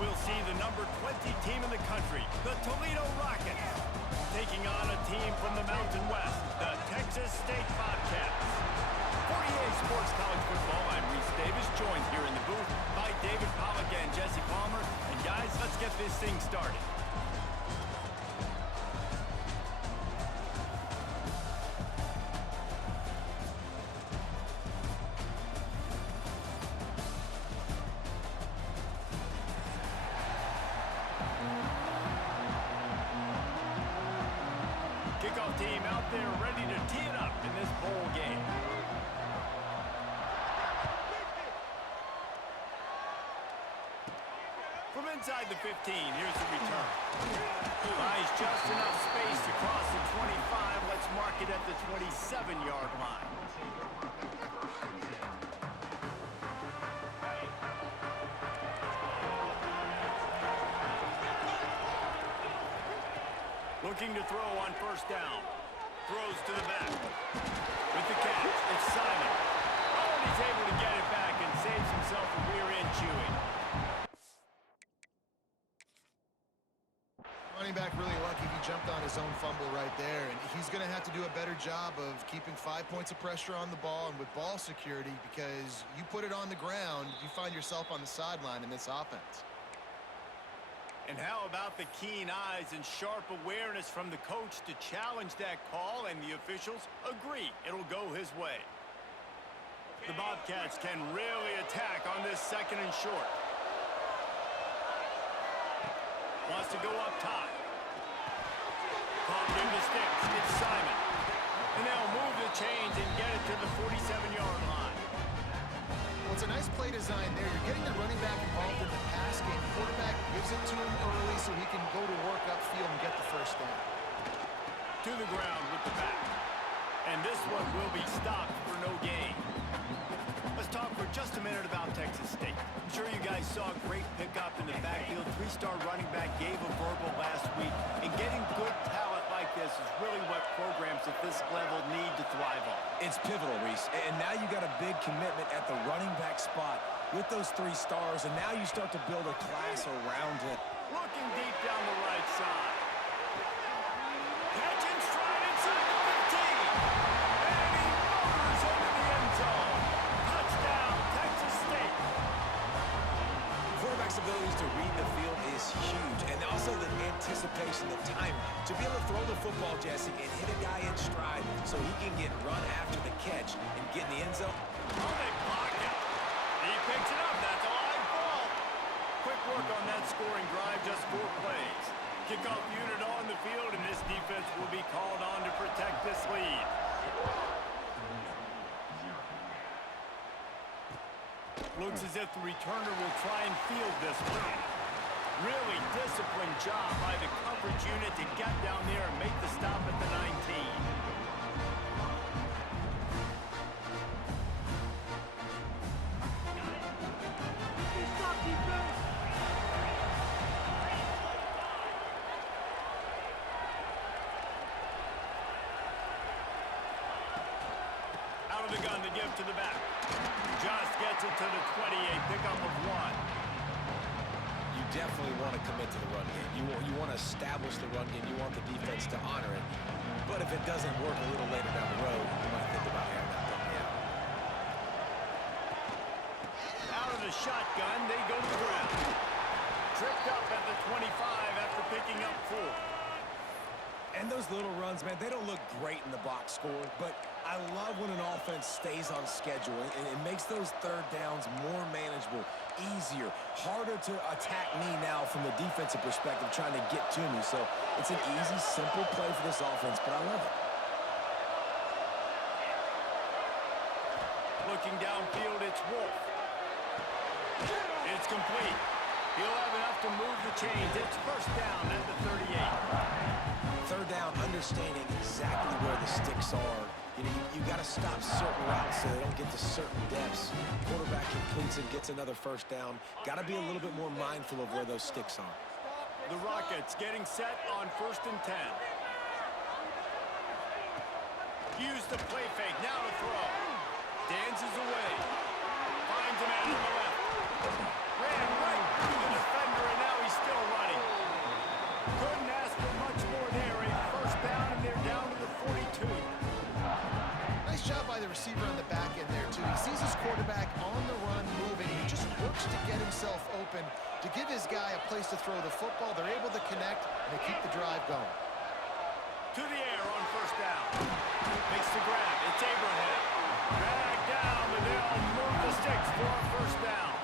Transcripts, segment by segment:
we'll see the number 20 team in the country, the Toledo Rockets, taking on a team from the Mountain West, the Texas State Bobcats. For EA Sports College Football, I'm Reese Davis, joined here in the booth by David Pollack and Jesse Palmer. And guys, let's get this thing started. Kickoff team out there ready to tee it up in this bowl game. From inside the 15, here's the return. Buys just enough space to cross the 25. Let's mark it at the 27-yard line. Looking to throw on first down. Throws to the back. With the catch, it's Simon. Oh, and he's able to get it back and saves himself a rear end chewing. Running back really lucky he jumped on his own fumble right there, and he's going to have to do a better job of keeping 5 points of pressure on the ball and with ball security, because you put it on the ground, you find yourself on the sideline in this offense. And how about the keen eyes and sharp awareness from the coach to challenge that call, and the officials agree it'll go his way. The Bobcats can really attack on this second and short. Wants to go up top. Caught in the sticks. It's Simon. And they'll move the chains and get it to the 47-yard line. Well, it's a nice play design there. You're getting the running back involved in the pass game. Quarterback gives it to him early so he can go to work upfield and get the first down. To the ground with the back. And this one will be stopped for no gain. Let's talk for just a minute about Texas State. I'm sure you guys saw a great pickup in the backfield. 3-star running back gave a verbal last week. And getting good talent like this is really what programs at this level need to thrive on. It's pivotal, Reese. And now you got a big commitment at the running back spot with those 3 stars. And now you start to build a class around him. Looking deep down the right side. Catch and stride inside the 15. And he motors into the end zone. Touchdown, Texas State. Quarterback's abilities to read the field is huge. And also the anticipation, the timing. To be able to throw the football, Jesse, and hit a guy in stride so he can get run after the catch and get in the end zone. Oh, they block it. He picks it up. That's a live ball. Quick work on that scoring drive, just 4 plays. Kickoff unit on the field, and this defense will be called on to protect this lead. Looks as if the returner will try and field this one. Really disciplined job by the coverage unit to get down there and make the stop at the 19. Out of the gun to give to the back. Just gets it to the 28, pickup of 1. You definitely want to commit to the run game. You want to establish the run game. You want the defense to honor it. But if it doesn't work a little later down the road, you might think about having that dummy out. Out of the shotgun, they go to the ground. Tripped up at the 25 after picking up 4. And those little runs, man, they don't look great in the box score, but I love when an offense stays on schedule, and it makes those third downs more manageable, easier, harder to attack me now from the defensive perspective, trying to get to me. So it's an easy, simple play for this offense, but I love it. Looking downfield, it's Wolf. It's complete. He'll have enough to move the chains. It's first down at the 38. Third down, understanding exactly where the sticks are. You got to stop certain routes so they don't get to certain depths. Quarterback completes and gets another first down. Got to be a little bit more mindful of where those sticks are. The Rockets getting set on 1st and 10. Use the play fake, now to throw. Dances away. Finds a man on the left. Ran right through the defender and by the receiver on the back end there, too. He sees his quarterback on the run moving. He just works to get himself open, to give his guy a place to throw the football. They're able to connect, and they keep the drive going. To the air on first down. Makes the grab. It's Abraham. Drag down, and they'll move the sticks for a first down.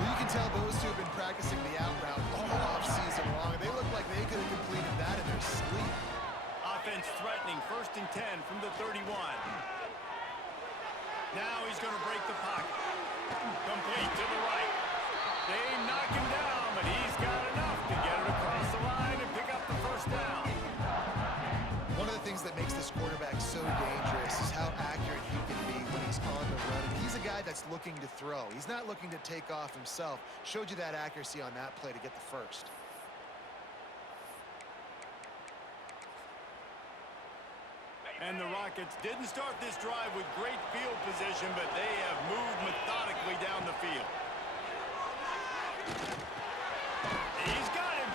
Well, you can tell those two have been practicing the out route all offseason long. They look like they could have completed that in their sleep. Offense threatening, 1st and 10 from the 31. Now he's going to break the pocket. Complete to the right. They knock him down, but he's got enough to get it across the line and pick up the first down. One of the things that makes this quarterback so dangerous is how accurate he can be when he's on the run. And he's a guy that's looking to throw. He's not looking to take off himself. Showed you that accuracy on that play to get the first. And the Rockets didn't start this drive with great field position, but they have moved methodically down the field. He's got him.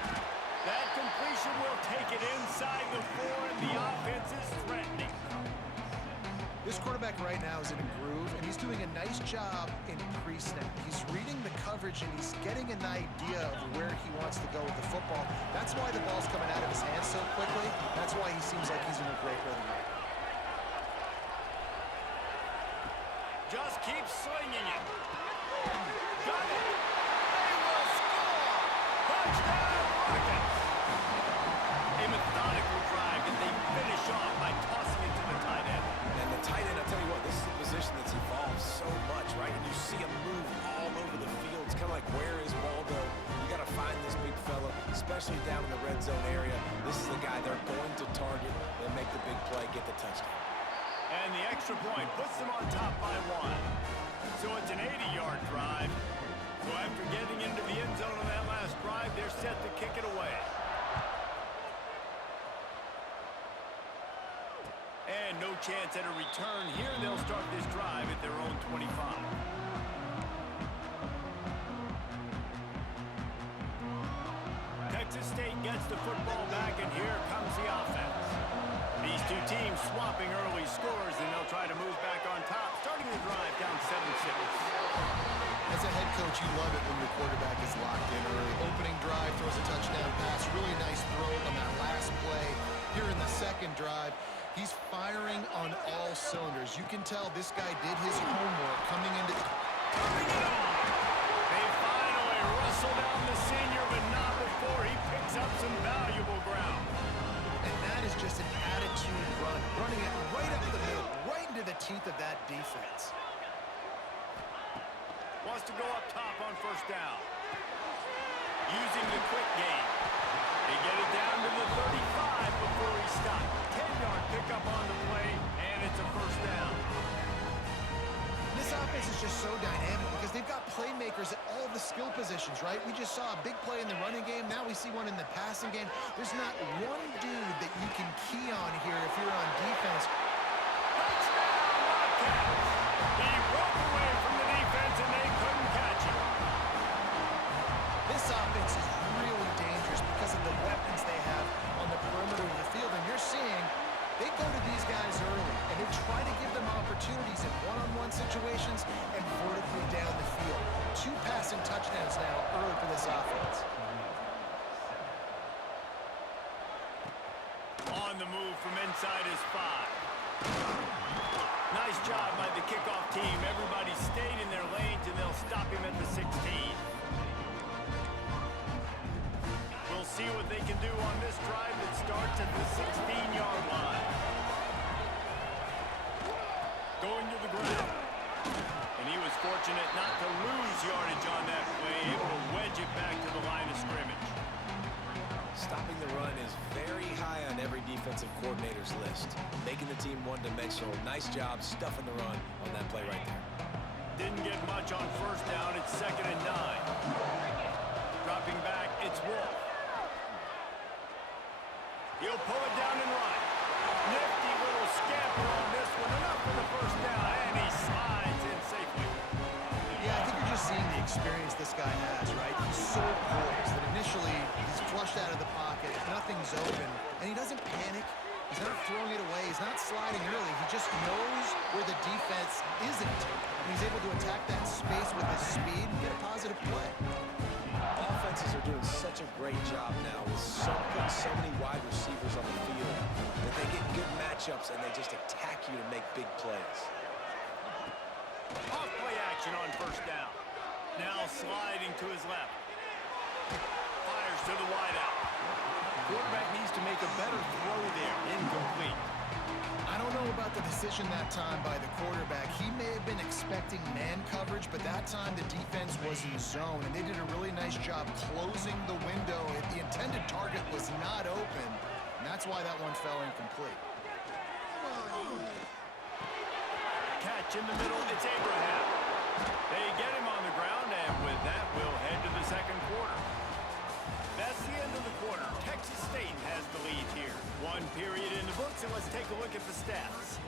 That completion will take it inside the 4, and the offense is threatening. This quarterback right now is in a groove, and he's doing a nice job in pre-snap. He's reading the coverage, and he's getting an idea of where he wants to go with the football. That's why the ball's coming out of his hands so quickly. That's why he seems like he's in a great rhythm right now. Just keep slinging it. Got it. They will score. Touchdown, Rockets. A methodical drive that they finish off by tossing it to the tight end. And the tight end, I'll tell you what, this is a position that's evolved so much, right? And you see him move all over the field. It's kind of like, where is Waldo? You got to find this big fella, especially down in the red zone area. This is the guy they're going to target and make the big play, get the touchdown. And the extra point puts them on top by 1. So it's an 80-yard drive. So after getting into the end zone on that last drive, they're set to kick it away. And no chance at a return here. They'll start this drive at their own 25. Texas State gets the football back, and here comes the offense. These two teams swapping early scores, and they'll try to move back on top, starting the drive down 7-6. As a head coach, you love it when your quarterback is locked in early. Opening drive, throws a touchdown pass, really nice throw on that last play. Here in the second drive, he's firing on all cylinders. You can tell this guy did his homework coming into... Coming it on! They finally wrestle down the senior, but not before he picks up some valuable ground. And that is just an attitude run, running it right up the middle, right into the teeth of that defense. Wants to go up top on first down. Using the quick game. They get it down to the 35 before he stopped. 10-yard pickup on the play, and it's a first down. This offense is just so dynamic because they've got playmakers at all the skill positions, right? We just saw a big play in the running game. Now we see one in the passing game. There's not one dude that you can key on here if you're on defense. Touchdown, Bobcats! He broke away from the defense, and they couldn't catch him. This offense is really dangerous because of the weapons they have on the perimeter of the field. And you're seeing they go to these guys early, and they try to give them opportunities in one-on-one situations and vertically down the field. 2 passing touchdowns now early for this offense. On the move from inside his 5. Nice job by the kickoff team. Everybody stayed in their lanes, and they'll stop him at the 16. We'll see what they can do on this drive that starts at the 16-yard line. Going to the ground. And he was fortunate not to lose yardage on that play, able to wedge it back to the line of scrimmage. Stopping the run is very high on every defensive coordinator's list. Making the team one-dimensional. Nice job stuffing the run on that play right there. Didn't get much on first down. It's 2nd and 9. Dropping back, it's Wolf. He'll pull it down and run. Nifty little scamper on this one. Enough for the first down, and he slides in safely. Yeah, I think you're just seeing the experience this guy has, right? He's so poised that initially he's flushed out of the pocket. Nothing's open, and he doesn't panic. He's not throwing it away. He's not sliding early. He just knows where the defense isn't. And he's able to attack that space with his speed and get a positive play. Offenses are doing such a great job now with putting so many wide receivers on the field that they get good matchups and they just attack you to make big plays. Off play action on first down. Now sliding to his left. Fires to the wideout. Quarterback needs to make a better throw there. Incomplete. I don't know about the decision that time by the quarterback. He may have been expecting man coverage, but that time the defense was in zone, and they did a really nice job closing the window. The intended target was not open, and that's why that one fell incomplete. Catch in the middle. It's Abraham. They get him on the ground, and with that, we'll head to the second quarter. That's the end of the quarter. Texas State has the lead here. One period in the books, and let's take a look at the stats.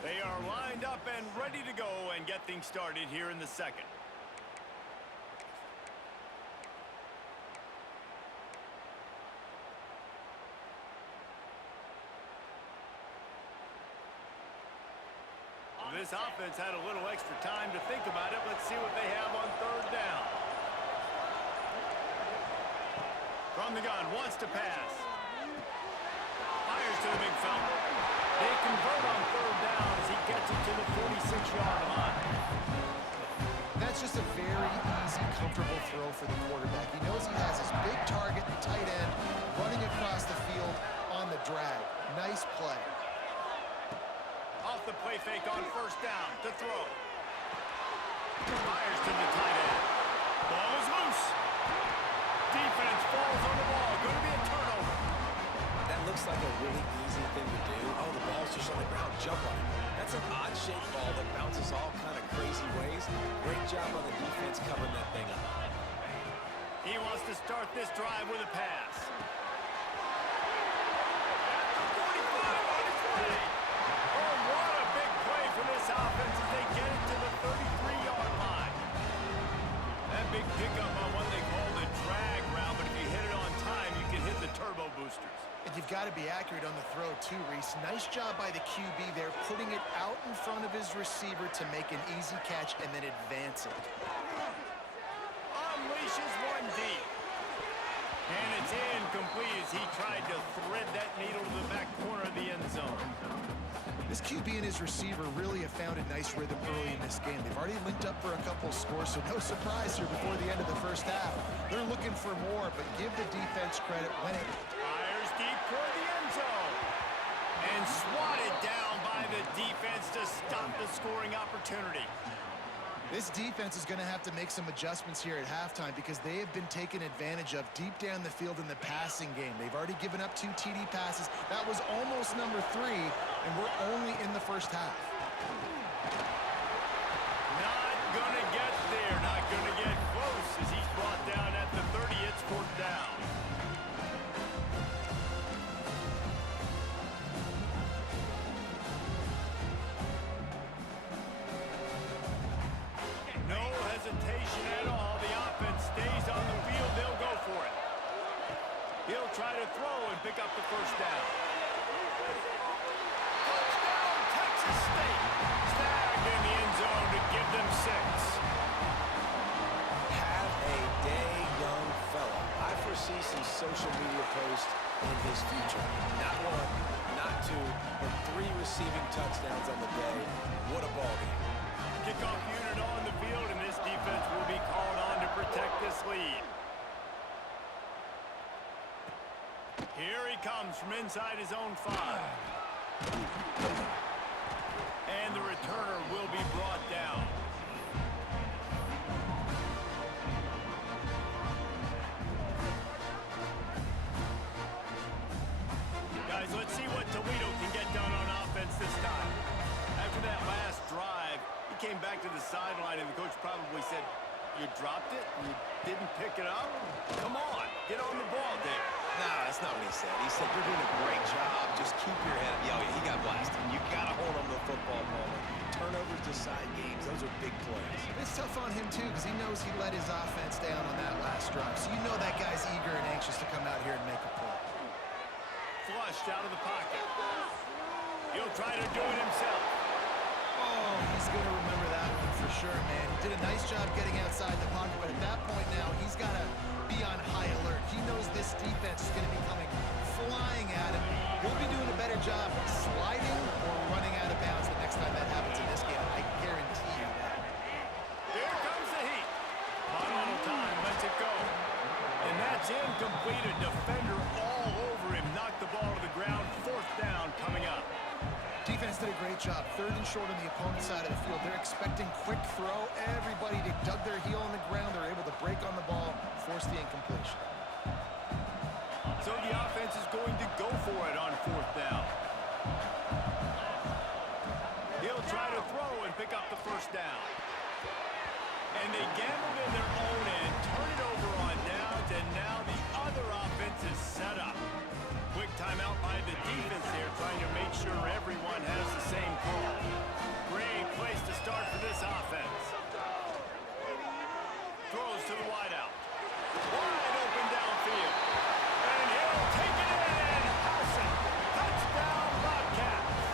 They are lined up and ready to go and get things started here in the second. This offense had a little extra time to think about it. Let's see what they have on third down. From the gun, wants to pass. Fires to the big fella. They convert on third down as he gets it to the 46-yard line. That's just a very easy, comfortable throw for the quarterback. He knows he has his big target, the tight end, running across the field on the drag. Nice play. Off the play fake on first down to throw. Fires to the tight end. Ball is loose. Defense falls on the ball. Going to be a turnover. That looks like a really easy thing to do. Oh, the ball's just on the ground. Jump on it. That's an odd-shaped ball that bounces all kind of crazy ways. Great job on the defense covering that thing up. He wants to start this drive with a pass. Offense as they get it to the 33-yard line. That big pickup on what they call the drag route, but if you hit it on time, you can hit the turbo boosters. And you've got to be accurate on the throw too, Reese. Nice job by the QB there, putting it out in front of his receiver to make an easy catch and then advance it. Unleashes one deep. And it's incomplete as he tried to thread that needle to the back corner of the end zone. This QB and his receiver really have found a nice rhythm early in this game. They've already linked up for a couple of scores, so no surprise here before the end of the first half. They're looking for more, but give the defense credit when it... Fires deep toward the end zone. And swatted down by the defense to stop the scoring opportunity. This defense is going to have to make some adjustments here at halftime because they have been taken advantage of deep down the field in the passing game. They've already given up 2 TD passes. That was almost number 3, and we're only in the first half. Not going to get there. Not going to get close as he's brought down at the 30. It's fourth down. No hesitation at all. The offense stays on the field. They'll go for it. He'll try to throw and pick up the first down. Touchdown, Texas State. Snagged in the end zone to give them 6. Have a day, young fella. I foresee some social media posts in his future. Not 1, not 2, but 3 receiving touchdowns on the day. What a ball game. Kickoff unit on the field, and this defense will be called on to protect this lead. Here he comes from inside his own 5. And the returner will be brought down. Guys, let's see what Toledo can get done on offense this time. After that last drive, he came back to the sideline, and the coach probably said, "You dropped it? You didn't pick it up? Come on, get on the ball, Dave." Nah, that's not what he said. He said, "You're doing a great job. Just keep your head up." Yeah, he got blasted. You got to hold on to the football ball. Turnovers decide games. Those are big plays. It's tough on him, too, because he knows he let his offense down on that last drive. So you know that guy's eager and anxious to come out here and make a play. Flushed out of the pocket. He'll try to do it himself. did a nice job getting outside the pocket, but at that point now, he's got to be on high alert. He knows this defense is going to be coming flying at him. He'll be doing a better job sliding or running out of bounds the next time that happens in this game. I guarantee you that. Here comes the heat. Final time, lets it go. And that's incomplete. A defender all over him. Knocked the ball to the ground. Fourth down coming up. Defense did a great job. Third and short on the opponent's side of the field. They're expecting quick throw. Everybody dug their heel on the ground. They're able to break on the ball, force the incompletion. So the offense is going to go for it on fourth down. He'll try to throw and pick up the first down. And they gambled in their own end, turn it over on downs, and now the other offense is set up. Quick timeout by the defense here, trying to make sure everyone has the same call. Great place to start for this offense. Throws to the wideout. Wide open downfield. And he'll take it in and house it. Touchdown, Bobcats.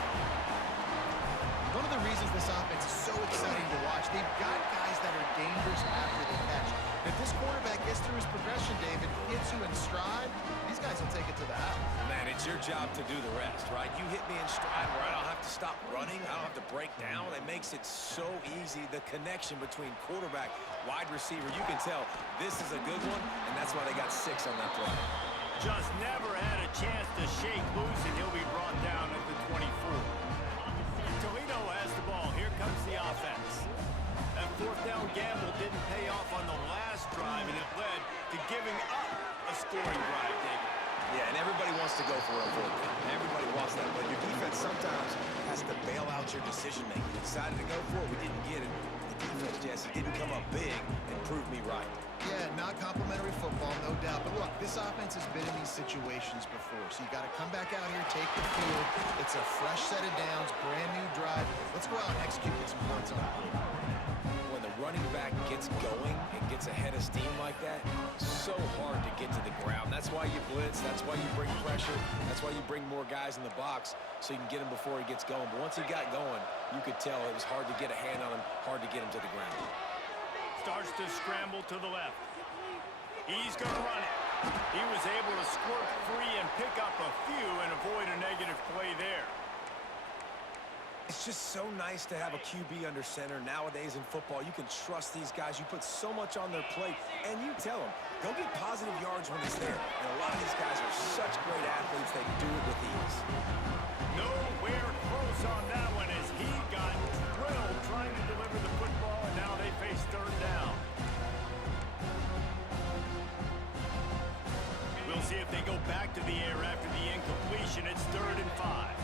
One of the reasons this offense is so exciting to watch, they've got guys that are dangerous after the catch. If this quarterback gets through his progression, David, hits you in stride, these guys will take it to the house. Man, it's your job to do the rest, right? You hit me in stride where I don't have to stop running. I don't have to break down. It makes it so easy. The connection between quarterback, wide receiver, you can tell this is a good one, and that's why they got 6 on that play. Just never had a chance to shake loose, and he'll be brought down at the 24. Toledo has the ball. Here comes the offense. That fourth down gamble didn't pay off on the last drive, and it led to giving up a scoring drive, David. Yeah, and everybody wants to go for a fourth down. Everybody wants that, but your defense sometimes has to bail out your decision-making. You decided to go for it, we didn't get it. The defense, Jesse, didn't come up big and prove me right. Yeah, not complimentary football, no doubt. But look, this offense has been in these situations before, so you got to come back out here, take the field. It's a fresh set of downs, brand new drive. Let's go out and execute with some points on the board. When the running back gets going and gets ahead of steam like that, so hard to get to the ground. That's why you blitz. That's why you bring pressure. That's why you bring more guys in the box so you can get him before he gets going. But once he got going, you could tell it was hard to get a hand on him, hard to get him to the ground. Starts to scramble to the left. He's going to run it. He was able to squirt free and pick up a few and avoid a negative play there. It's just so nice to have a QB under center. Nowadays in football, you can trust these guys. You put so much on their plate, and you tell them, go get positive yards when it's there. And a lot of these guys are such great athletes, they do it with ease. Nowhere close on that one as he got drilled trying to deliver the football, and now they face third down. We'll see if they go back to the air after the incompletion. It's 3rd and 5.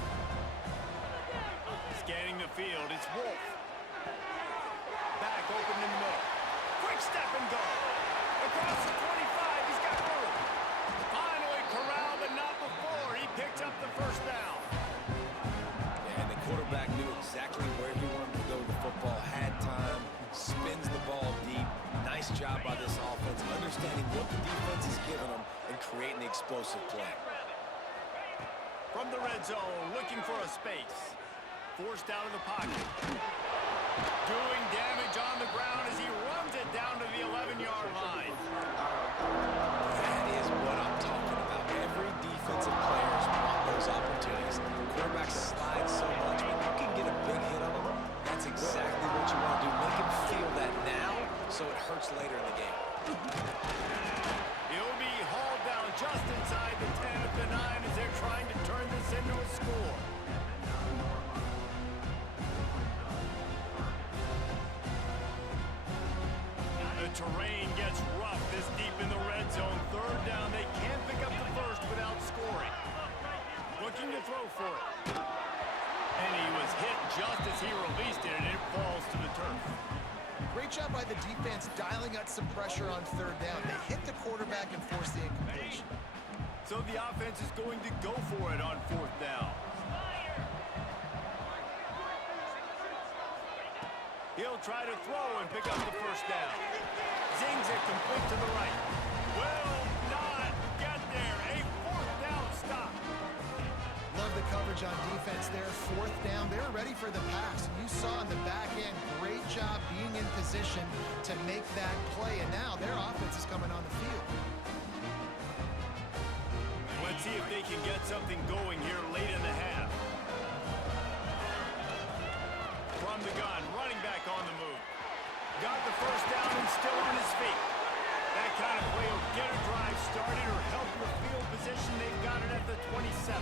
Scanning the field, it's Wolf. Back open in the middle. Quick step and go. Across the 25, he's got room. Finally corralled, but not before. He picks up the first down. And the quarterback knew exactly where he wanted to go with the football, had time, spins the ball deep. Nice job by this offense, understanding what the defense is giving them and creating the explosive play. From the red zone, looking for a space. Forced out of the pocket. Doing damage on the ground as he runs it down to the 11-yard line. That is what I'm talking about. Every defensive players want those opportunities. Quarterbacks slide so much. When you can get a big hit on them, that's exactly what you want to do. Make him feel that now so it hurts later in the game. He'll be hauled down just inside the 10 at the 9 as they're trying to turn this into a score. The terrain gets rough this deep in the red zone. 3rd down, they can't pick up the first without scoring. Looking to throw for it. And he was hit just as he released it, and it falls to the turf. Great job by the defense dialing out some pressure on 3rd down. They hit the quarterback and forced the incompletion. So the offense is going to go for it on 4th down. He'll try to throw and pick up the first down. Zings it complete to the right. Will not get there. A 4th down stop. Love the coverage coverage on defense there. Fourth down. They're ready for the pass. You saw in the back end, great job being in position to make that play. And now their offense is coming on the field. Let's see if they can get something going here late in the half. From the gun, running back on the move. Got the first down and still on his feet. That kind of play will get a drive started or help your field position. They've got it at the 27.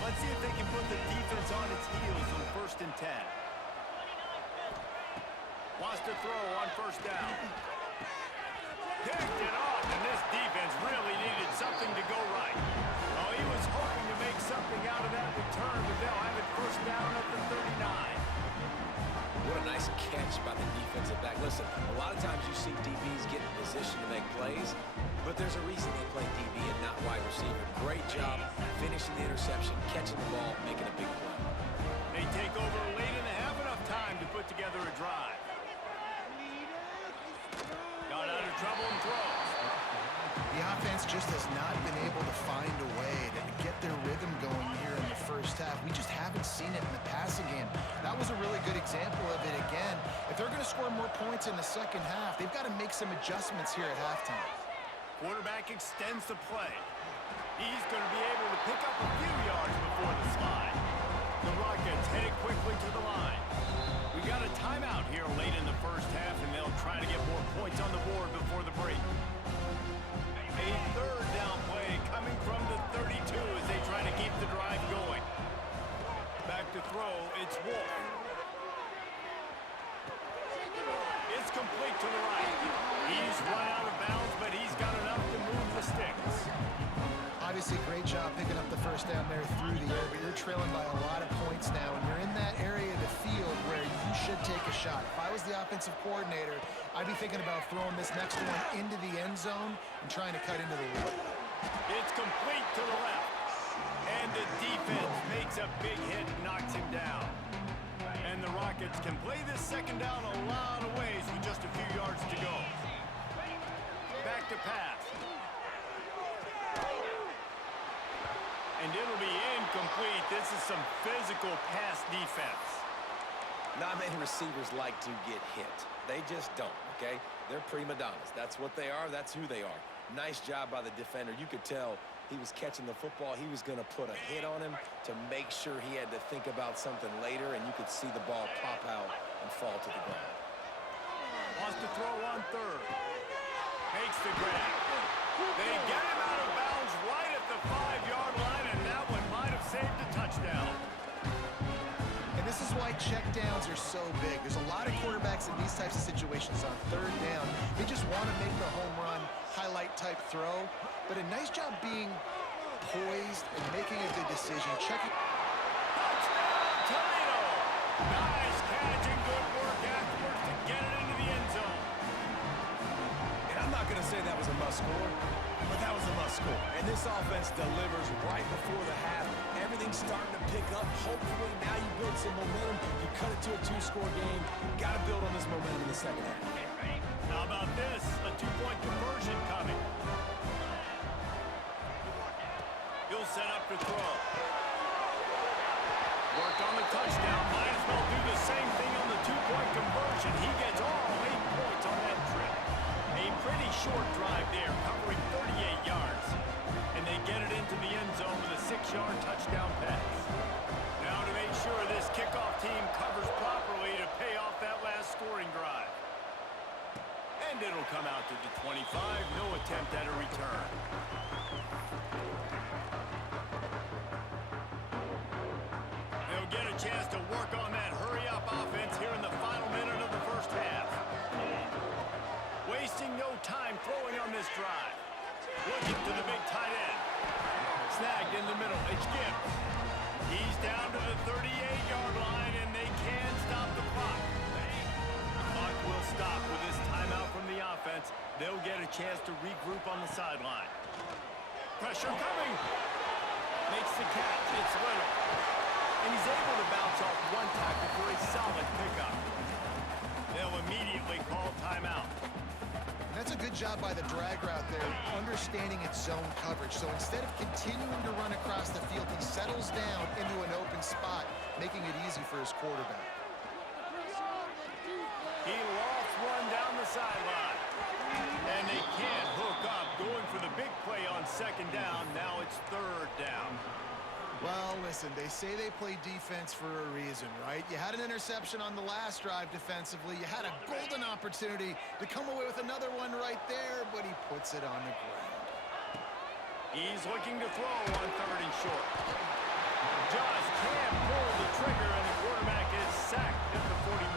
Let's see if they can put the defense on its heels on 1st and 10. Wants to throw on 1st down. Picked it off, and this defense really needed something to go right. Oh, he was hoping to make something out of that return, but they'll have it 1st down at the 39. What a nice catch by the defensive back. Listen, a lot of times you see DBs get in position to make plays, but there's a reason they play DB and not wide receiver. Great job finishing the interception, catching the ball, making a big play. They take over late in the half, enough time to put together a drive. Got out of trouble and throws. The offense just has not been able to find a way to get their rhythm going here in the first half. We just haven't seen it in the passing game. That was a really good example of it again. If they're going to score more points in the second half, they've got to make some adjustments here at halftime. Quarterback extends the play. He's going to be able to pick up a few yards before the slide. The Rockets headed quickly to the line. We got a timeout here late in the first half, and they'll try to get more points on the board before the break. A 3rd down play coming from the 32 as they try to keep the drive going. Back to throw, it's Wolf. It's complete to the right. He's run out of bounds, but he's got enough to move the sticks. Obviously, great job picking up the first down there through the air, but you're trailing by a lot of points now, and you're in that area of the field where you should take a shot. If I was the offensive coordinator, I'd be thinking about throwing this next one into the end zone and trying to cut into the lead. It's complete to the left. And the defense makes a big hit and knocks him down. And the Rockets can play this second down a lot of ways with just a few yards to go. Back to pass. And it'll be incomplete. This is some physical pass defense. Not many receivers like to get hit. They just don't, okay? They're prima donnas. That's what they are. That's who they are. Nice job by the defender. You could tell he was catching the football. He was going to put a hit on him to make sure he had to think about something later, and you could see the ball pop out and fall to the ground. Wants to throw on 3rd. Makes the grab. They get him out of bounds right at the 5-yard line, and that one might have saved a touchdown. And this is why checkdowns are so big. There's a lot of quarterbacks in these types of situations on 3rd down. They just want to make the home run, highlight-type throw. But a nice job being poised and making a good decision. Checking. Touchdown, Toledo! Nice catch and good work afterwards to get it into the end zone. And I'm not going to say that was a must-score, but that was a must-score. And this offense delivers right before the half. Everything's starting to pick up. Hopefully now you build some momentum. You cut it to a 2-score game. Got to build on this momentum in the second half. How about this? A 2-point conversion coming. He'll set up to throw. Worked on the touchdown. Might as well do the same thing on the 2-point conversion. He gets all 8 points on that trip. A pretty short drive there, covering 38 yards. And they get it into the end zone with a 6-yard touchdown pass. Now to make sure this kickoff team covers properly to pay off that last scoring drive. And it'll come out to the 25. No attempt at a return. They'll get a chance to work on that hurry-up offense here in the final minute of the first half. Wasting no time throwing on this drive. Looking to the big tight end. Snagged in the middle. It's Gibbs. He's down to the 38-yard line, and they can stop the clock. The clock will stop with this timeout from the offense. They'll get a chance to regroup on the sideline. Pressure coming. Makes the catch. It's Little. And he's able to bounce off one tackle for a solid pickup. They'll immediately call timeout. That's a good job by the drag route there, understanding its zone coverage. So instead of continuing to run across the field, he settles down into an open spot, making it easy for his quarterback. He lofts one down the sideline. And they can't hook up, going for the big play on second down. Now it's third down. Well, listen, they say they play defense for a reason, right? You had an interception on the last drive defensively. You had a golden opportunity to come away with another one right there, but he puts it on the ground. He's looking to throw on third and short. Just can't pull the trigger, and the quarterback is sacked at the 41.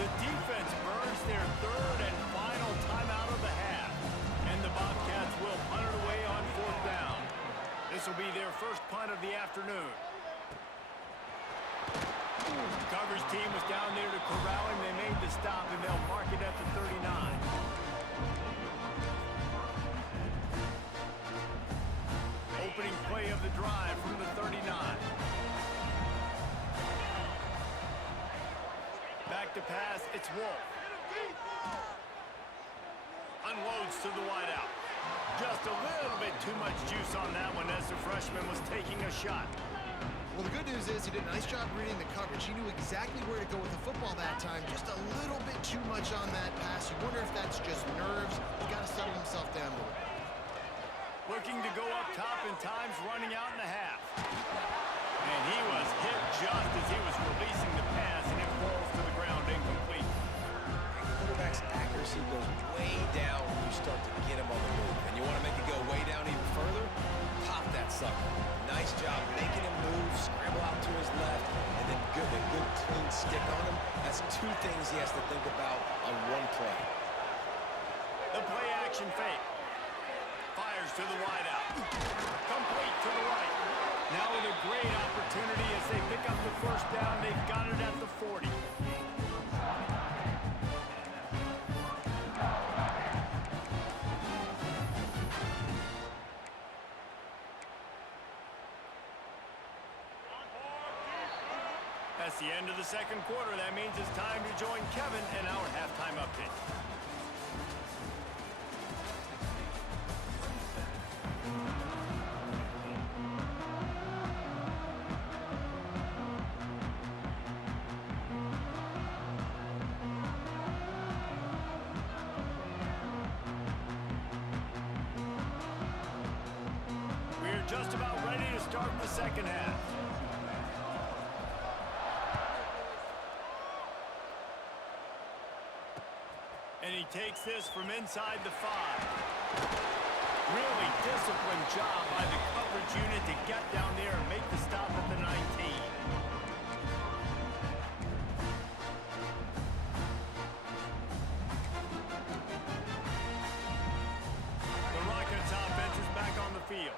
The defense burns their third and final timeout of the half, and the Bobcats will punt it away on fourth down. This will be their first punt of the afternoon. The coverage team was down there to corral him. They made the stop, and they'll mark it at the 39. Opening play of the drive from the 39. Back to pass, it's Wolf. Unloads to the wideout. Just a little bit too much juice on that one as the freshman was taking a shot. Well, the good news is he did a nice job reading the coverage. He knew exactly where to go with the football that time. Just a little bit too much on that pass. You wonder if that's just nerves. He's got to settle himself down a little bit. Looking to go up top, and time's running out in the half. And he was hit just as he was releasing the pass, and it falls to the ground incomplete. Quarterback's accuracy goes way down when you start to get him on the move. And you want to make it go way down even further? Pop that sucker. Nice job making him move, scramble out to his left, and then a good clean stick on him. That's two things he has to think about on one play. The play action fake. Fires to the wideout. Complete to the right. Now with a great opportunity as they pick up the first down. They've got it at the 40. That's the end of the second quarter. That means it's time to join Kevin in our halftime update. We're just about ready to start the second half. And he takes this from inside the 5. Really disciplined job by the coverage unit to get down there and make the stop at the 19. The Rockets offense is back on the field.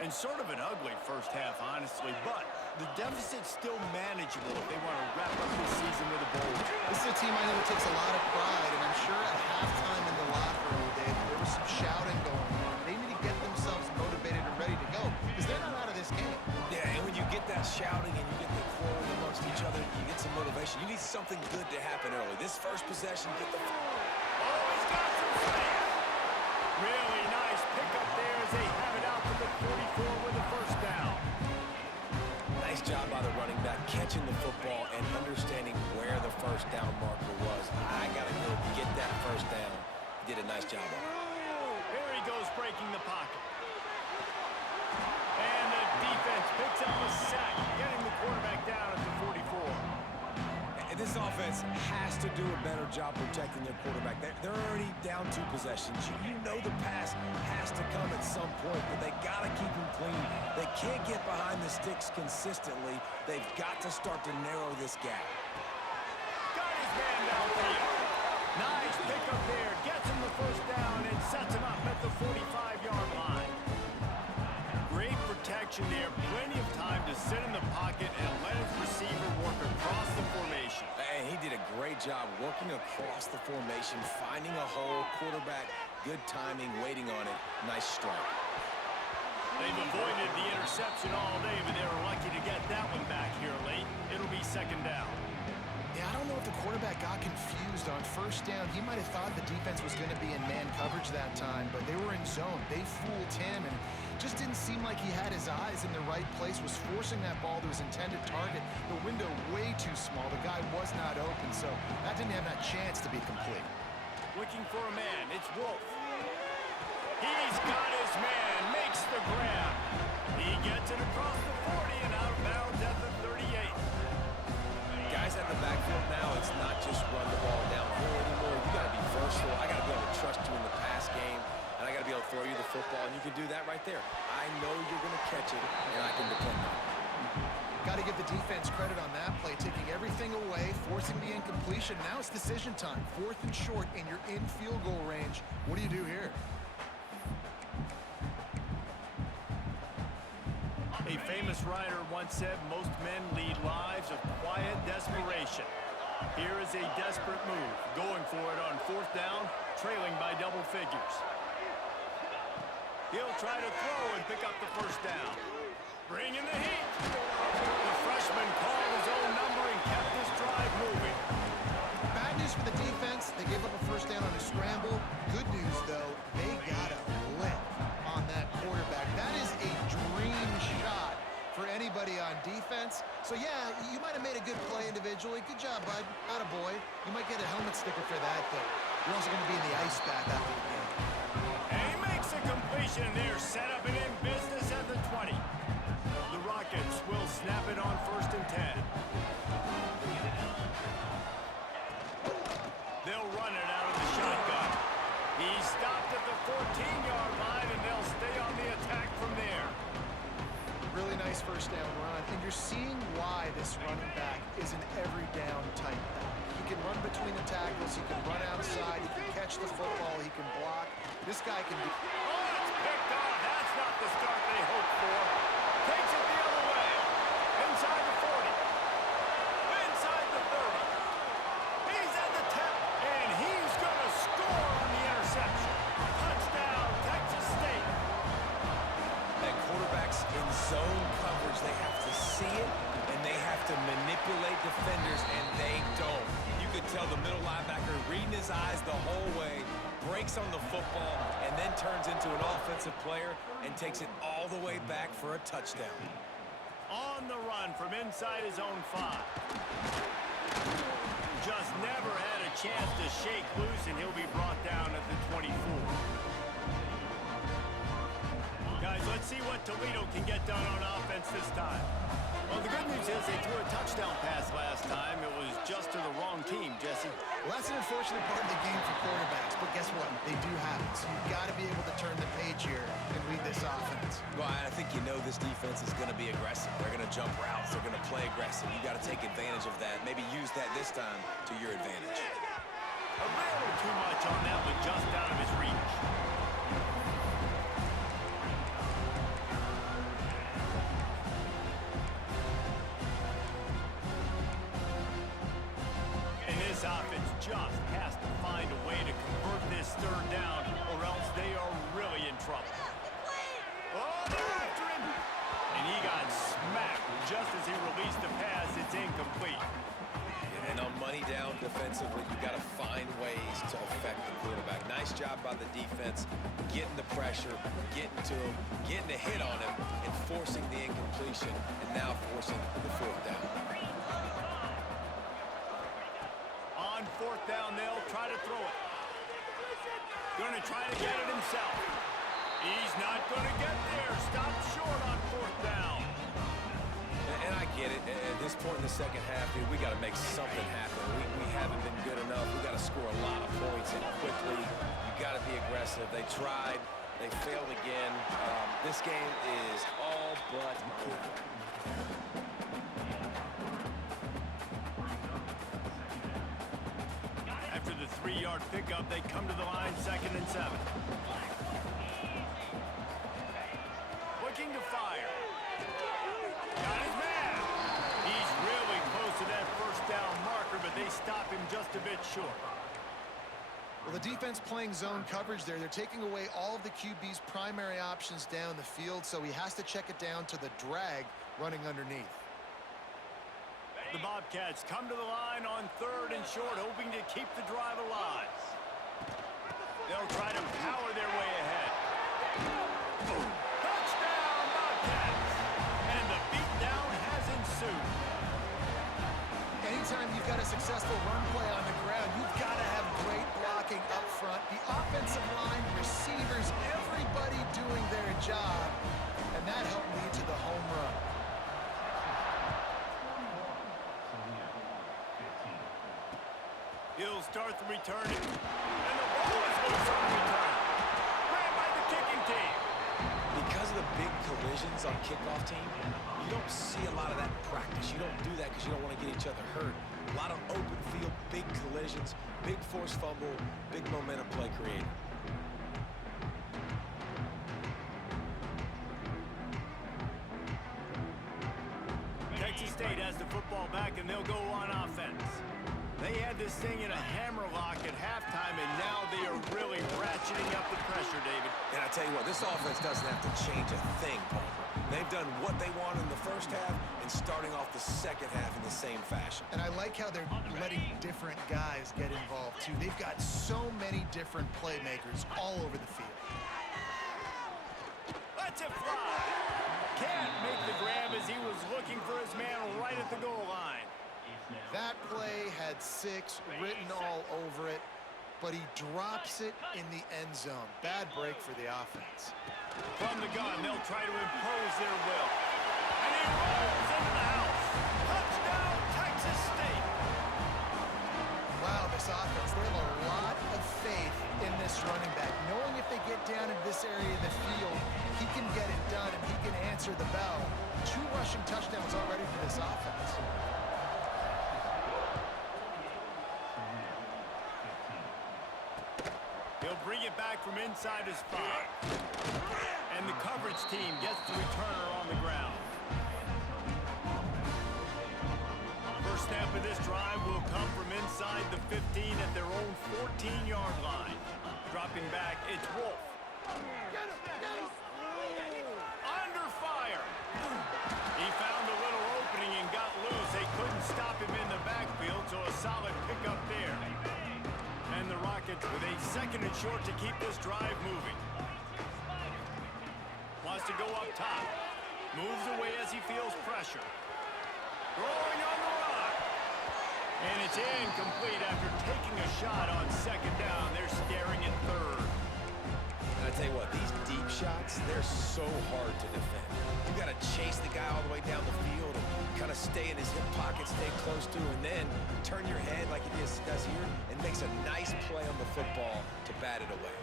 And sort of an ugly first half, honestly, but the deficit's still manageable if they want to wrap up this season with a bowl. This is a team I know that takes a lot of pride, and I'm sure at halftime in the locker room, Dave, there was some shouting going on. They need to get themselves motivated and ready to go, because they're not out of this game. Yeah, and when you get that shouting and you get the quarrel amongst each other, you get some motivation. You need something good to happen early. This first possession, get the... Oh, he's got some space. Really nice pickup there as they have it out to the 44 with the first down. Nice job by the running back, catching the football and understanding where the first down marker was. I got to go get that first down. He did a nice job on it. There he goes, breaking the pocket. And the defense picks up a sack, getting the quarterback down at the 44. And this offense has to do a better job protecting their quarterback. They're already down 2 possessions. You know the pass has to come at some point, but they got to keep him clean. They can't get behind the sticks consistently. They've got to start to narrow this gap. Got his man downfield. Nice pickup there. Gets him the first down and sets him up at the 45-yard line. Great protection there. Plenty of time to sit in the pocket and let his receiver work across the formation. And he did a great job working across the formation, finding a hole, quarterback, good timing, waiting on it. Nice strike. They've avoided the interception all day, but they were lucky to get that one back here late. It'll be second down. Yeah, I don't know if the quarterback got confused on first down. He might have thought the defense was going to be in man coverage that time, but they were in zone. They fooled him and just didn't seem like he had his eyes in the right place, was forcing that ball to his intended target. The window way too small. The guy was not open, so that didn't have that chance to be complete. Looking for a man. It's Wolf. He's got his man. Makes the grab. He gets it across the 40 and out of bounds at the 38. Guys at the backfield now, it's not just run the ball downhill anymore. You got to be versatile. I got to be able to trust you in the pass game, and I got to be able to throw you the football, and you can do that right there. I know you're going to catch it, and I can depend on it. Got to give the defense credit on that play, taking everything away, forcing the incompletion. Now it's decision time. 4th and short, and you're in field goal range. What do you do here? A famous writer once said most men lead lives of quiet desperation. Here is a desperate move, going for it on 4th down, trailing by double figures. He'll try to throw and pick up the first down. Bringing the heat. The freshman called his own number and kept this drive moving. Bad news for the defense. They gave up a first down on a scramble. Good news, though, they got a lick on that quarterback. That is a dream shot for anybody on defense. So, yeah, you might have made a good play individually. Good job, bud. Attaboy. You might get a helmet sticker for that, but you're also going to be in the ice bath after the game. And he makes a completion. They're set up and in business at the 20. The Rockets will snap it on 1st and 10. They'll run it out of the shotgun. He's stopped at the 14-yard line, and they'll stay on the attack from there. Really nice first down run, and you're seeing why this running back is an every down type back. He can run between the tackles, he can run outside, he can catch the football, he can block. This guy can do... Oh, it's picked off. That's not the start they hoped for. Takes it the other way. Inside the 40. Inside the 30. He's at the 10, and he's going to score on the interception. Touchdown, Texas State. And quarterbacks in zone coverage, they have to see it, and they have to manipulate defenders, and they don't. You could tell the middle linebacker reading his eyes the whole way, breaks on the football, and then turns into an offensive player and takes it all the way back for a touchdown. On the run from inside his own 5. Just never had a chance to shake loose, and he'll be brought down at the 24. Guys, let's see what Toledo can get done on offense this time. Well, the good news is they threw a touchdown pass last time. It was just to the wrong team, Jesse. Well, that's an unfortunate part of the game for quarterbacks, but guess what? They do have it, so you've got to be able to turn the page here and lead this offense. Well, I think you know this defense is going to be aggressive. They're going to jump routes. They're going to play aggressive. You got to take advantage of that. Maybe use that this time to your advantage. A little too much on that one, just out of his reach. And this offense just has to find a way to convert this 3rd down, or else they are really in trouble. Oh, they're after him! And he got smacked just as he released the pass. It's incomplete. And on money down defensively, you got to find ways to affect the quarterback. Nice job by the defense, getting the pressure, getting to him, getting a hit on him, and forcing the incompletion, and now forcing the 4th down. On 4th down, they'll try to throw it. Going to try to get it himself. He's not going to get there. Stop short on 4th down. And I get it. At this point in the second half, dude, we got to make something happen. We haven't been good enough. We got to score a lot of points and quickly. You got to be aggressive. They tried. They failed again. This game is all but over. After the 3-yard pickup, they come to the line, 2nd and 7. Looking to fire. Got his man. He's really close to that 1st down marker, but they stop him just a bit short. Well, the defense playing zone coverage there. They're taking away all of the QB's primary options down the field, so he has to check it down to the drag running underneath. The Bobcats come to the line on 3rd and short, hoping to keep the drive alive. They'll try to power their way ahead. Touchdown, Bobcats! And the beatdown has ensued. Anytime you've got a successful run play on the ground, you've got to have great blocking up front. The offensive line, receivers, everybody doing their job. And that helped lead to the home run. He'll start the return. And the ball is loose on the return. Grabbed by the kicking team. Because of the big collisions on kickoff team, you don't see a lot of that in practice. You don't do that because you don't want to get each other hurt. A lot of open field, big collisions, big forced fumble, big momentum play created. Texas State has the football back, and they'll go on offense. They had this thing in a hammerlock at halftime, and now they are really ratcheting up the pressure, David. And I tell you what, this offense doesn't have to change a thing, Parker. They've done what they want in the first half and starting off the second half in the same fashion. And I like how they're letting different guys get involved, too. They've got so many different playmakers all over the field. Let's it fly. Can't make the grab as he was looking for his man right at the goal line. That play had 6 written all over it, but he drops it in the end zone. Bad break for the offense. From the gun, they'll try to impose their will. And he rolls into the house. Touchdown, Texas State. Wow, this offense, they have a lot of faith in this running back, knowing if they get down into this area of the field, he can get it done and he can answer the bell. 2 rushing touchdowns already for this offense. He'll bring it back from inside his 5. And the coverage team gets the returner on the ground. First snap of this drive will come from inside the 15 at their own 14-yard line. Dropping back, it's Wolf. Under fire. He found a little opening and got loose. They couldn't stop him in the backfield, so a solid pickup there. And the Rockets with a 2nd and short to keep this drive moving. Wants to go up top. Moves away as he feels pressure. Throwing on the run. And it's incomplete after taking a shot on 2nd down. They're staring at 3rd. And I tell you what, these deep shots, they're so hard to defend. You got to chase the guy all the way down the field and kind of stay in his hip pocket, stay close to, and then turn your head like he does here and makes a nice play on the football to bat it away.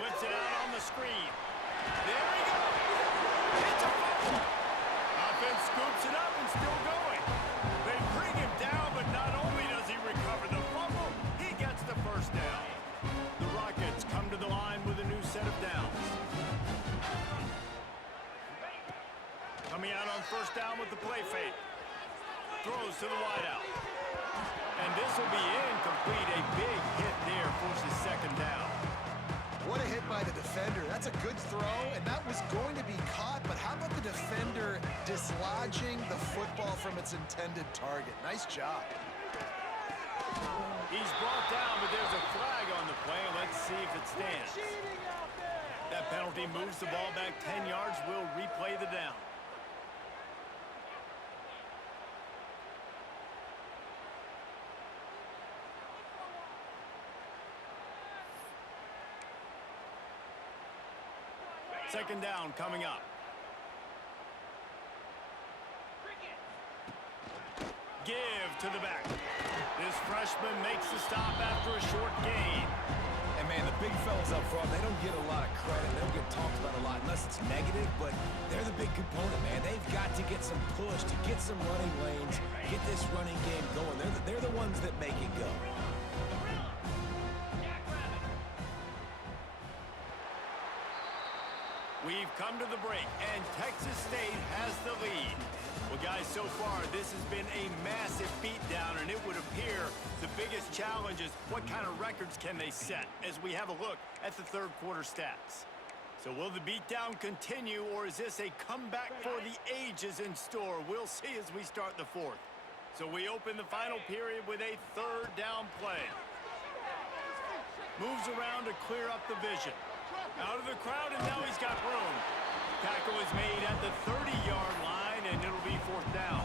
Flips it out on the screen. There he goes. It's a fumble. Offense scoops it up and still going. They bring him down, but not only does he recover the fumble, he gets the first down. The Rockets come to the line with a new set of downs. Coming out on 1st down with the play fake. Throws to the wideout. And this will be incomplete. A big hit there forces 2nd down. What a hit by the defender. That's a good throw, and that was going to be caught, but how about the defender dislodging the football from its intended target? Nice job. He's brought down, but there's a flag on the play. Let's see if it stands. That penalty moves the ball back 10 yards. We'll replay the down. Second down coming up. Give to the back. This freshman makes the stop after a short gain. And man, the big fellas up front, they don't get a lot of credit. They don't get talked about a lot unless it's negative, but they're the big component, man. They've got to get some push, to get some running lanes, get this running game going. They're the ones that make it go. We've come to the break, and Texas State has the lead. Well, guys, so far, this has been a massive beatdown, and it would appear the biggest challenge is what kind of records can they set as we have a look at the 3rd quarter stats. So will the beatdown continue, or is this a comeback for the ages in store? We'll see as we start the fourth. So we open the final period with a third down play. Moves around to clear up the vision. Out of the crowd, and now he's got room. Tackle is made at the 30-yard line, and it'll be fourth down.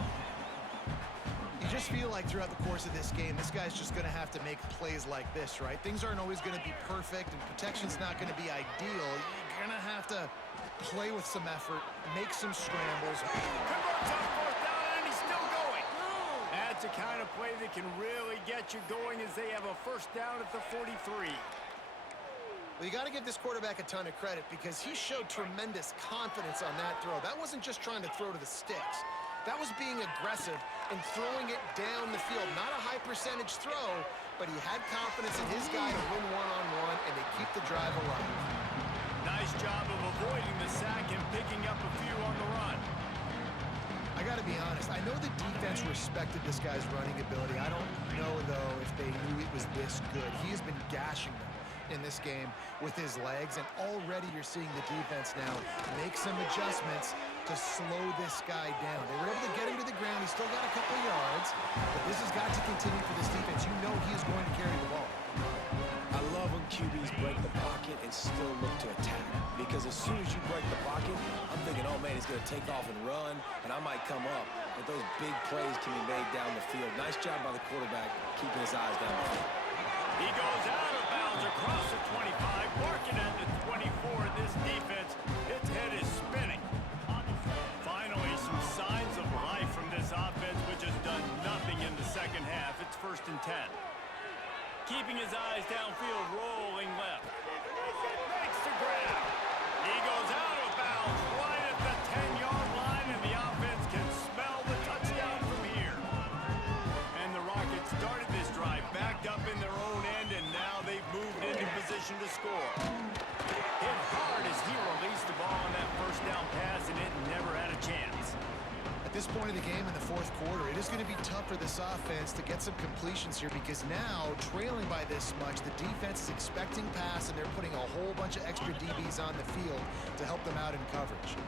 You just feel like throughout the course of this game, this guy's just going to have to make plays like this, right? Things aren't always going to be perfect, and protection's not going to be ideal. You're going to have to play with some effort, make some scrambles. Converts on fourth down, and he's still going. That's a kind of play that can really get you going as they have a first down at the 43. Well, you got to give this quarterback a ton of credit because he showed tremendous confidence on that throw. That wasn't just trying to throw to the sticks. That was being aggressive and throwing it down the field. Not a high percentage throw, but he had confidence in his guy to win one-on-one and to keep the drive alive. Nice job of avoiding the sack and picking up a few on the run. I got to be honest. I know the defense respected this guy's running ability. I don't know, though, if they knew it was this good. He has been gashing them in this game with his legs, and already you're seeing the defense now make some adjustments to slow this guy down. They were able to get him to the ground. He's still got a couple yards, but this has got to continue for this defense. You know he is going to carry the ball. I love when QBs break the pocket and still look to attack, because as soon as you break the pocket, I'm thinking, oh man, he's going to take off and run, and I might come up. But those big plays can be made down the field. Nice job by the quarterback keeping his eyes down the field. He goes out of bounds across the 25, marking at the 24. This defense, its head is spinning. Finally, some signs of life from this offense, which has done nothing in the second half. It's 1st and 10. Keeping his eyes downfield, rolling left. Makes the grab. He goes out of bounds right at the 10-yard line, and the offense can smell the touchdown from here. And the Rockets started this drive backed up in their own end, and now they've moved into position to score. Hit hard as he released the ball on that first down pass, and it never had a chance. At this point of the game in the fourth quarter, it is going to be tough for this offense to get some completions here because now, trailing by this much, the defense is expecting pass, and they're putting a whole bunch of extra DBs on the field to help them out in coverage.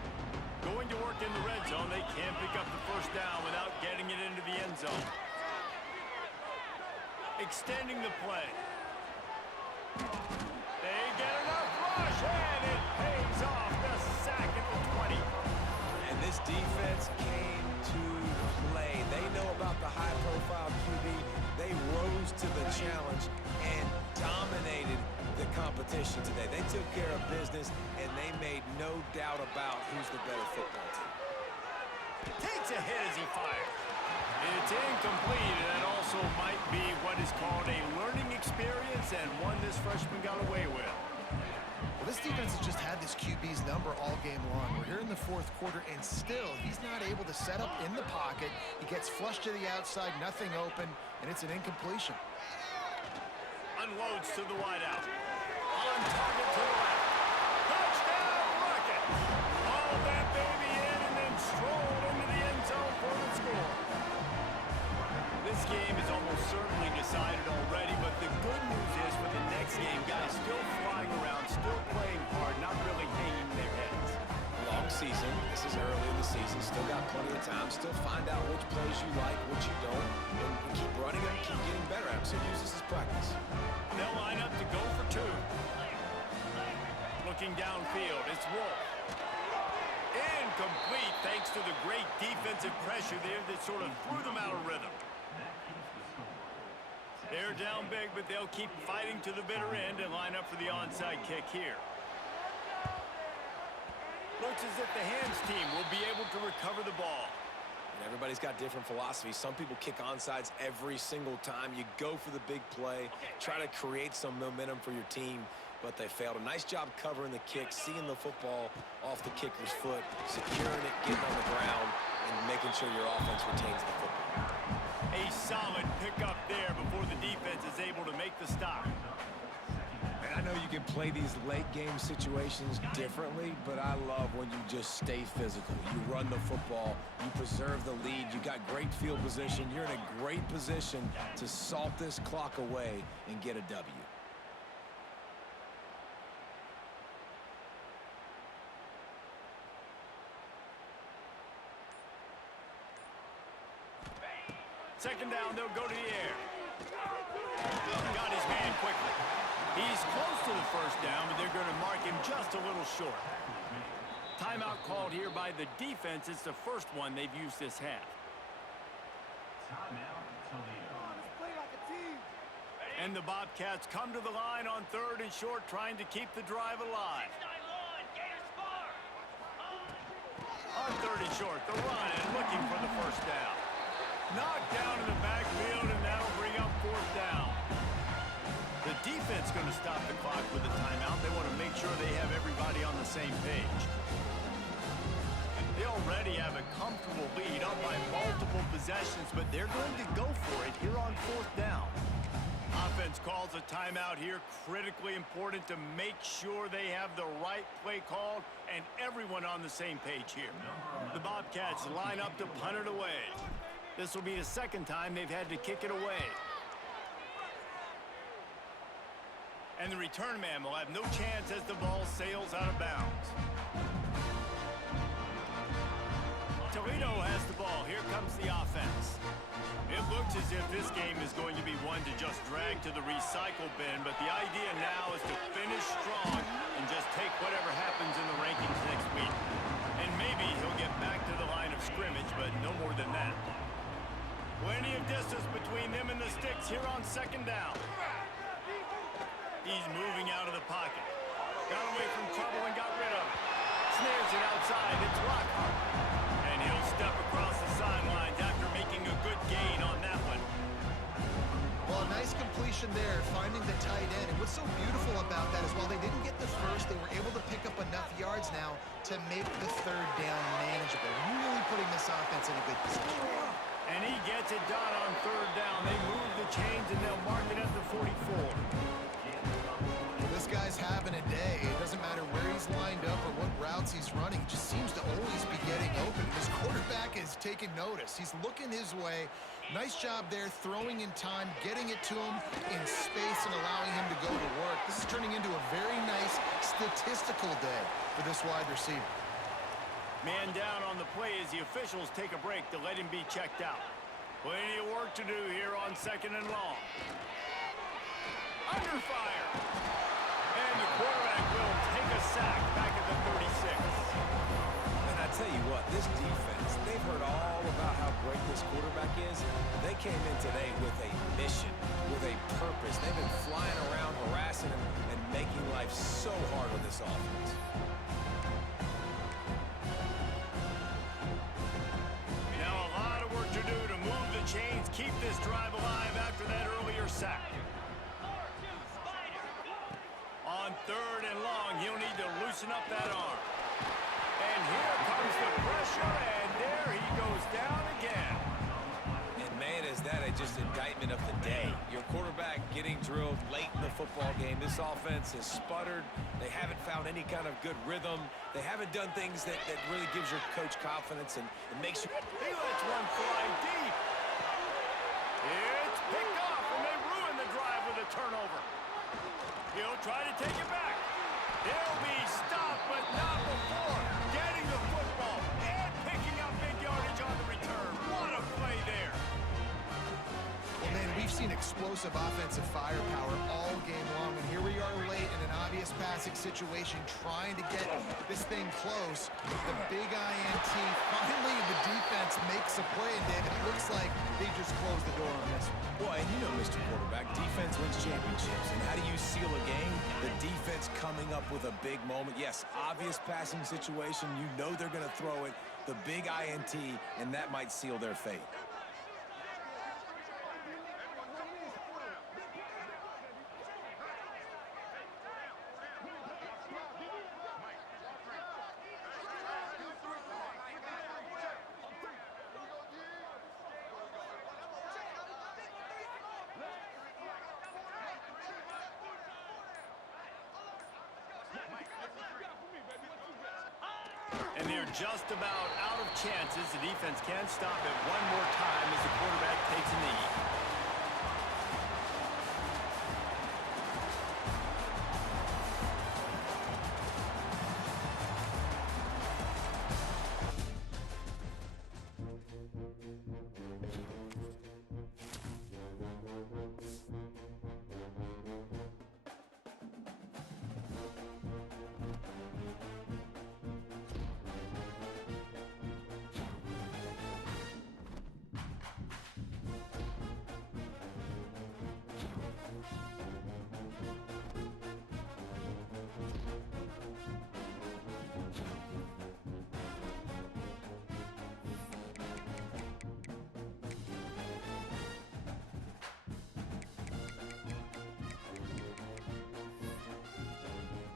Going to work in the red zone, they can't pick up the first down without getting it into the end zone. Extending the play. They get enough rush, and it pays off. The sack at the 20. And this defense came to play. They know about the high-profile QB. They rose to the challenge and dominated the competition today. They took care of business, and they made no doubt about who's the better football team. Takes a hit as he fires. It's incomplete, and that also might be what is called a learning experience, and one this freshman got away with. Well, this defense has just had this QB's number all game long. We're here in the fourth quarter, and still, he's not able to set up in the pocket. He gets flushed to the outside, nothing open, and it's an incompletion. Unloads to the wideout. On target to the left. Touchdown, Rockets! All that baby in and then strolled into the end zone for the score. This game is almost certainly decided already, but the good news is for the next game, guys still flying around, still playing hard, not really hanging their heads. Long season. This is early in the season. Still got plenty of time. Still find out which plays you like, which you don't, and keep running them, keep getting better at them. So use this as practice. They'll line up to go for two. Looking downfield, it's Wolf. Incomplete thanks to the great defensive pressure there that sort of threw them out of rhythm. They're down big, but they'll keep fighting to the bitter end and line up for the onside kick here. Looks as if the hands team will be able to recover the ball. And everybody's got different philosophies. Some people kick onside every single time. You go for the big play, try to create some momentum for your team, but they failed. A nice job covering the kick, seeing the football off the kicker's foot, securing it, getting on the ground, and making sure your offense retains the football. A solid pickup there before the defense is able to make the stop. And I know you can play these late game situations differently, but I love when you just stay physical. You run the football, you preserve the lead, you got great field position, you're in a great position to salt this clock away and get a W. second down, they'll go to the air. Got his man quickly. He's close to the first down, but they're going to mark him just a little short. Timeout called here by the defense. It's the first one they've used this half. And the Bobcats come to the line on 3rd and short, trying to keep the drive alive. On 3rd and short, the run and looking for the first down. Knocked down in the backfield, and that'll bring up 4th down. The defense going to stop the clock with a timeout. They want to make sure they have everybody on the same page. They already have a comfortable lead up by multiple possessions, but they're going to go for it here on 4th down. Offense calls a timeout here. Critically important to make sure they have the right play called and everyone on the same page here. The Bobcats line up to punt it away. This will be the second time they've had to kick it away. And the return man will have no chance as the ball sails out of bounds. Toledo has the ball. Here comes the offense. It looks as if this game is going to be one to just drag to the recycle bin, but the idea now is to finish strong and just take whatever happens in the rankings next week. And maybe he'll get back to the line of scrimmage, but no more than that. Plenty of distance between them and the sticks here on 2nd down. He's moving out of the pocket. Got away from trouble and got rid of it. Snares it outside. It's Lockhart. And he'll step across the sidelines after making a good gain on that one. Well, a nice completion there, finding the tight end. And what's so beautiful about that is while they didn't get the first, they were able to pick up enough yards now to make the 3rd down manageable. Really putting this offense in a good position. And he gets it done on 3rd down. They move the chains and they'll mark it at the 44. This guy's having a day. It doesn't matter where he's lined up or what routes he's running. He just seems to always be getting open. His quarterback is taking notice. He's looking his way. Nice job there, throwing in time, getting it to him in space and allowing him to go to work. This is turning into a very nice statistical day for this wide receiver. Man down on the play as the officials take a break to let him be checked out. Plenty of work to do here on 2nd and long. Under fire. And the quarterback will take a sack back at the 36. And I tell you what, this defense, they've heard all about how great this quarterback is. They came in today with a mission, with a purpose. They've been flying around, harassing him, and making life so hard on this offense. Now a lot of work to do to move the chains, keep this drive alive after that earlier sack. On 3rd and long, he'll need to loosen up that arm. And here comes the pressure, and there he goes down again. And man, is that just indictment of the day. Your quarterback getting drilled late in the football game. This offense has sputtered. They haven't found any kind of good rhythm. They haven't done things that really gives your coach confidence and makes you... He lets one fly deep. It's picked off, and they ruin the drive with a turnover. He'll try to take it back. He'll be stopped, but not before getting the football and picking up big yardage on the return. What a play there. Well, man, we've seen explosive offensive firepower all game long, and here we are late in an obvious passing situation trying to get this thing close. The big INT, finally the defense makes a play, and David, it looks like they just closed the door on this one. Boy, and you know, Mr. Quarterback, defense wins championships. And how do you seal a game? The defense coming up with a big moment. Yes, obvious passing situation. You know they're going to throw it. The big INT, and that might seal their fate. And they're just about out of chances. The defense can stop it one more time as the quarterback